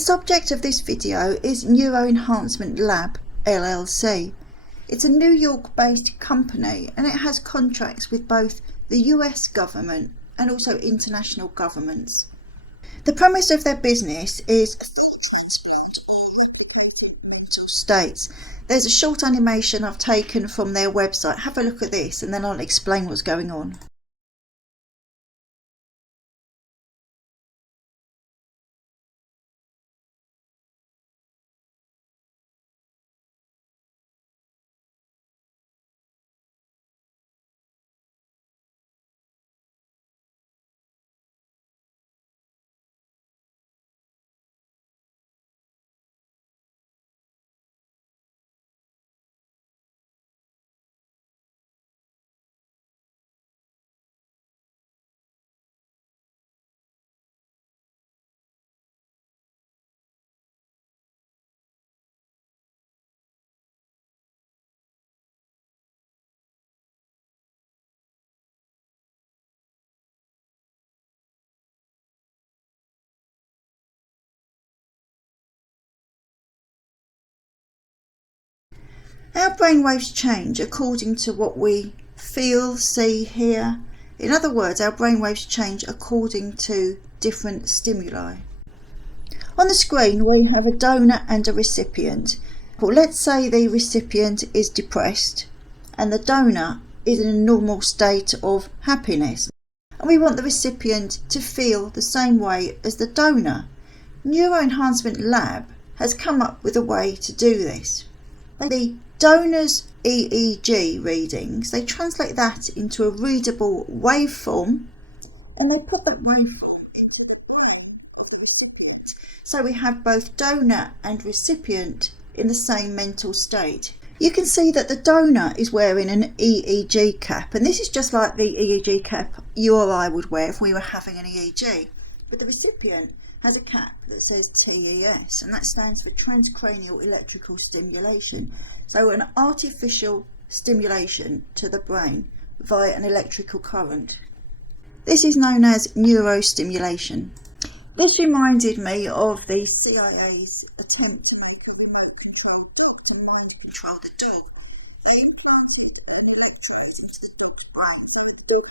subject of this video is Neuroenhancement Lab LLC. It's a New York-based company and it has contracts with both the US government and also international governments. The premise of their business is states. There's a short animation I've taken from their website. Have a look at this and then I'll explain what's going on. Our brainwaves change according to what we feel, see, hear. In other words, our brainwaves change according to different stimuli. On the screen we have a donor and a recipient. Well, let's say the recipient is depressed and the donor is in a normal state of happiness. And we want the recipient to feel the same way as the donor. Neuroenhancement Lab has come up with a way to do this. The donor's EEG readings, they translate that into a readable waveform and they put that waveform into the brain of the recipient. So we have both donor and recipient in the same mental state. You can see that the donor is wearing an EEG cap, and this is just like the EEG cap you or I would wear if we were having an EEG. But the recipient has a cap that says TES, and that stands for transcranial electrical stimulation. So an artificial stimulation to the brain via an electrical current. This is known as neurostimulation. This reminded me of the CIA's attempt to mind control the dog. They implanted electrodes into the dog's brain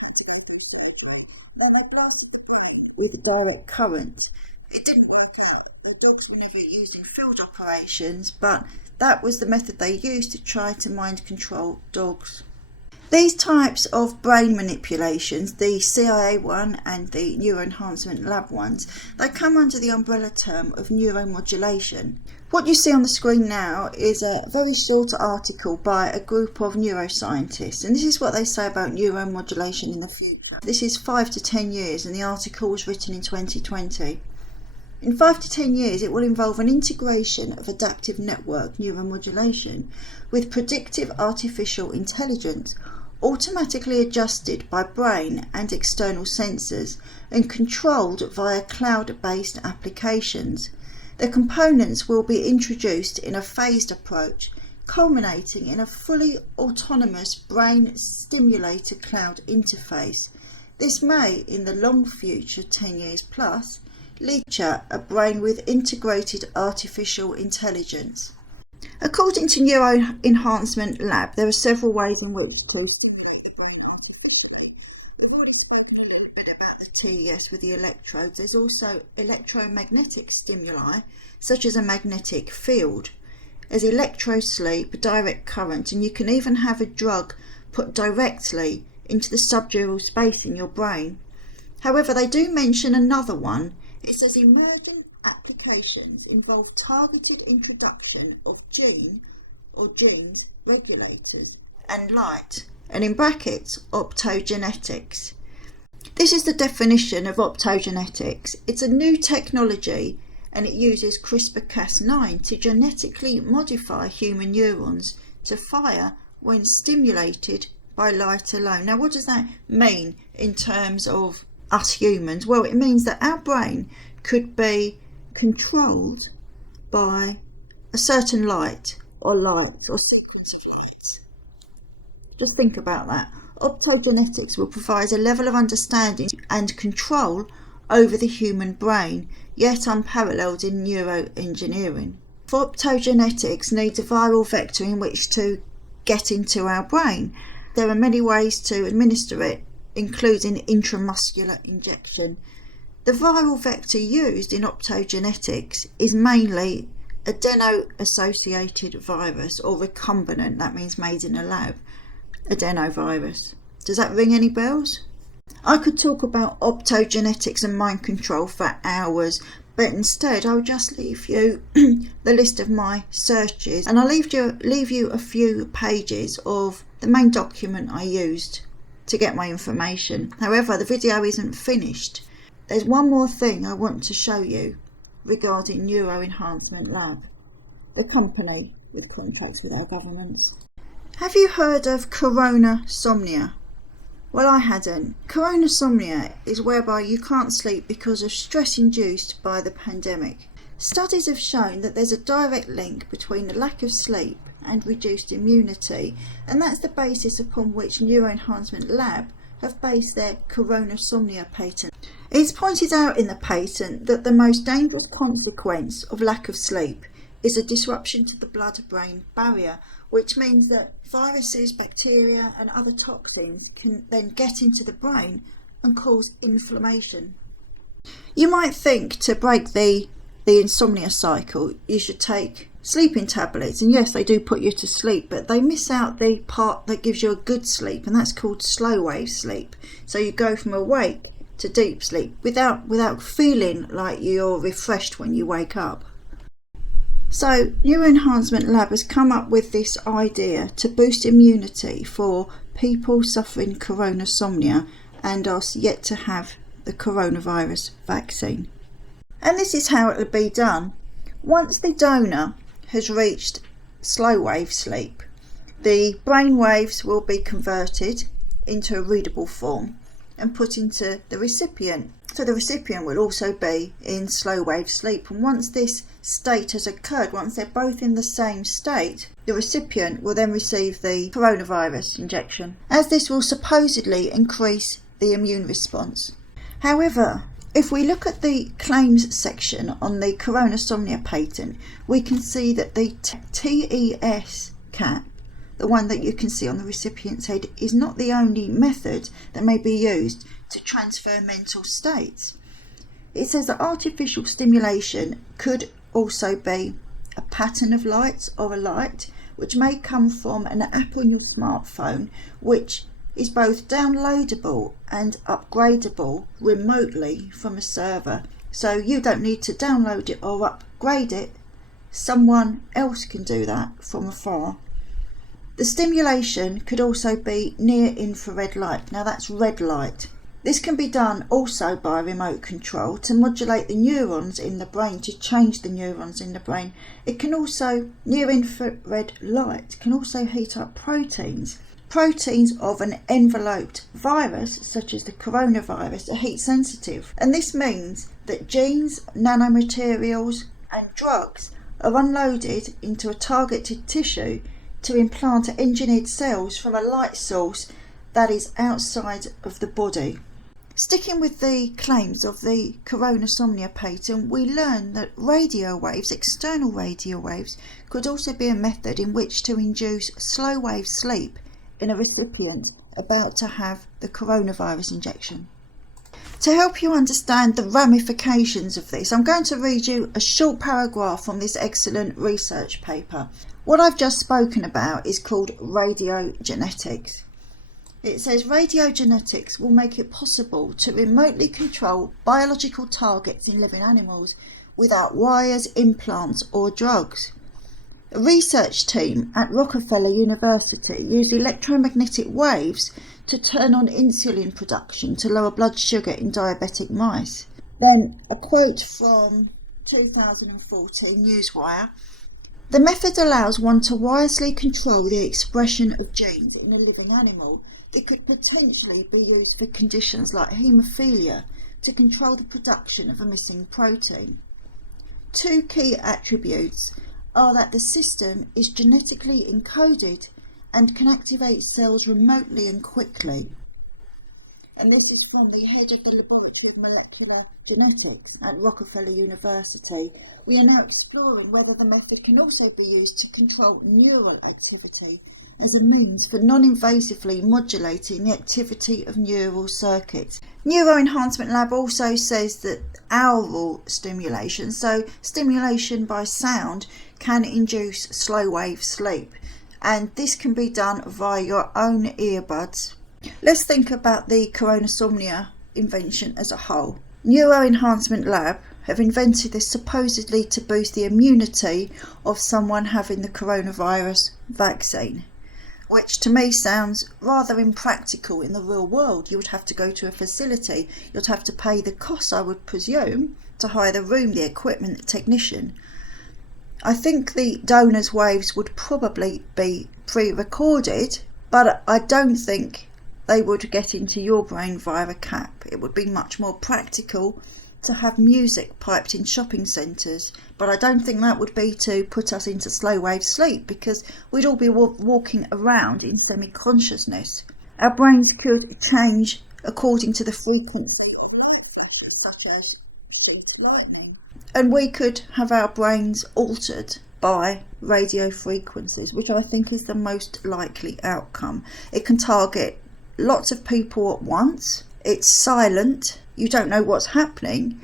with direct current. It didn't work out. The dogs were never used in field operations, but that was the method they used to try to mind control dogs. These types of brain manipulations, the CIA one and the Neuroenhancement Lab ones, they come under the umbrella term of neuromodulation. What you see on the screen now is a very short article by a group of neuroscientists, and this is what they say about neuromodulation in the future. This is 5 to 10 years and the article was written in 2020. In 5 to 10 years, it will involve an integration of adaptive network neuromodulation with predictive artificial intelligence, automatically adjusted by brain and external sensors and controlled via cloud-based applications. The components will be introduced in a phased approach, culminating in a fully autonomous brain stimulator cloud interface. This may, in the long future, 10 years plus, lead to a brain with integrated artificial intelligence. According to Neuroenhancement Lab, there are several ways in which to stimulate the brain artificially. We've already spoken a little bit about the TES with the electrodes. There's also electromagnetic stimuli, such as a magnetic field. There's electrosleep, direct current, and you can even have a drug put directly into the subdural space in your brain. However, they do mention another one. It says emerging applications involve targeted introduction of gene or genes regulators and light, and in brackets, optogenetics. This is the definition of optogenetics. It's a new technology and it uses CRISPR-Cas9 to genetically modify human neurons to fire when stimulated by light alone. Now, what does that mean in terms of us humans? Well, it means that our brain could be controlled by a certain light or sequence of lights. Just think about that. Optogenetics will provide a level of understanding and control over the human brain, yet unparalleled in neuroengineering. For optogenetics needs a viral vector in which to get into our brain. There are many ways to administer it, including intramuscular injection. The viral vector used in optogenetics is mainly adeno-associated virus, or recombinant, that means made in a lab, adenovirus. Does that ring any bells? I could talk about optogenetics and mind control for hours, but instead I'll just leave you the list of my searches, and I'll leave you a few pages of the main document I used to get my information. However, the video isn't finished. There's one more thing I want to show you regarding Neuroenhancement Lab, the company with contracts with our governments. Have you heard of coronasomnia? Well, I hadn't. Coronasomnia is whereby you can't sleep because of stress induced by the pandemic. Studies have shown that there's a direct link between the lack of sleep and reduced immunity, and that's the basis upon which Neuroenhancement Lab have based their coronasomnia patent. It's pointed out in the patent that the most dangerous consequence of lack of sleep is a disruption to the blood-brain barrier, which means that viruses, bacteria and other toxins can then get into the brain and cause inflammation. You might think to break the insomnia cycle you should take sleeping tablets, and yes, they do put you to sleep, but they miss out the part that gives you a good sleep, and that's called slow wave sleep. So you go from awake to deep sleep without feeling like you're refreshed when you wake up. So Neuroenhancement Lab has come up with this idea to boost immunity for people suffering coronasomnia and are yet to have the coronavirus vaccine. And this is how it will be done. Once the donor has reached slow wave sleep, the brain waves will be converted into a readable form and put into the recipient. So the recipient will also be in slow wave sleep, and once this state has occurred, once they're both in the same state, the recipient will then receive the coronavirus injection, as this will supposedly increase the immune response. However, if we look at the claims section on the coronasomnia patent, we can see that the TES cap, the one that you can see on the recipient's head, is not the only method that may be used to transfer mental states. It says that artificial stimulation could also be a pattern of lights or a light which may come from an app on your smartphone, which is both downloadable and upgradable remotely from a server. So you don't need to download it or upgrade it. Someone else can do that from afar. The stimulation could also be near infrared light. Now that's red light. This can be done also by remote control to modulate the neurons in the brain, to change the neurons in the brain. It can also, near infrared light can also heat up proteins. Proteins of an enveloped virus, such as the coronavirus, are heat sensitive, and this means that genes, nanomaterials and drugs are unloaded into a targeted tissue to implant engineered cells from a light source that is outside of the body. Sticking with the claims of the coronasomnia patent, we learn that radio waves, external radio waves, could also be a method in which to induce slow wave sleep in a recipient about to have the coronavirus injection. To help you understand the ramifications of this, I'm going to read you a short paragraph from this excellent research paper. What I've just spoken about is called radiogenetics. It says radiogenetics will make it possible to remotely control biological targets in living animals without wires, implants or drugs. A research team at Rockefeller University used electromagnetic waves to turn on insulin production to lower blood sugar in diabetic mice. Then a quote from 2014 Newswire. The method allows one to wirelessly control the expression of genes in a living animal. It could potentially be used for conditions like haemophilia to control the production of a missing protein. Two key attributes are that the system is genetically encoded and can activate cells remotely and quickly. And this is from the head of the Laboratory of Molecular Genetics at Rockefeller University. We are now exploring whether the method can also be used to control neural activity as a means for non-invasively modulating the activity of neural circuits. Neuroenhancement Lab also says that aural stimulation, so stimulation by sound, can induce slow wave sleep, and this can be done via your own earbuds. Let's think about the coronasomnia invention as a whole. Neuroenhancement Lab have invented this supposedly to boost the immunity of someone having the coronavirus vaccine, which to me sounds rather impractical in the real world. You would have to go to a facility, you'd have to pay the cost, I would presume, to hire the room, the equipment, the technician. I think the donors' waves would probably be pre-recorded, but I don't think they would get into your brain via a cap. It would be much more practical to have music piped in shopping centres, but I don't think that would be to put us into slow wave sleep, because we'd all be walking around in semi-consciousness. Our brains could change according to the frequency of light, such as speed lightning, and we could have our brains altered by radio frequencies, which I think is the most likely outcome. It can target lots of people at once, it's silent, you don't know what's happening,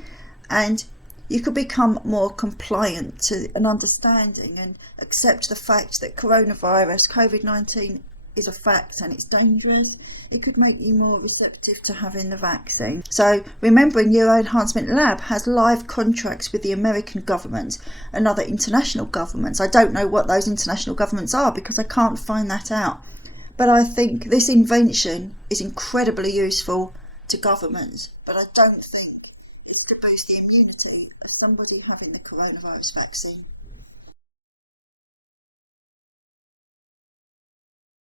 and you could become more compliant to an understanding and accept the fact that coronavirus, COVID-19, is a fact and it's dangerous. It could make you more receptive to having the vaccine. So remembering Neuroenhancement Lab has live contracts with the American government and other international governments. I don't know what those international governments are because I can't find that out. But I think this invention is incredibly useful to governments, but I don't think it's to boost the immunity of somebody having the coronavirus vaccine.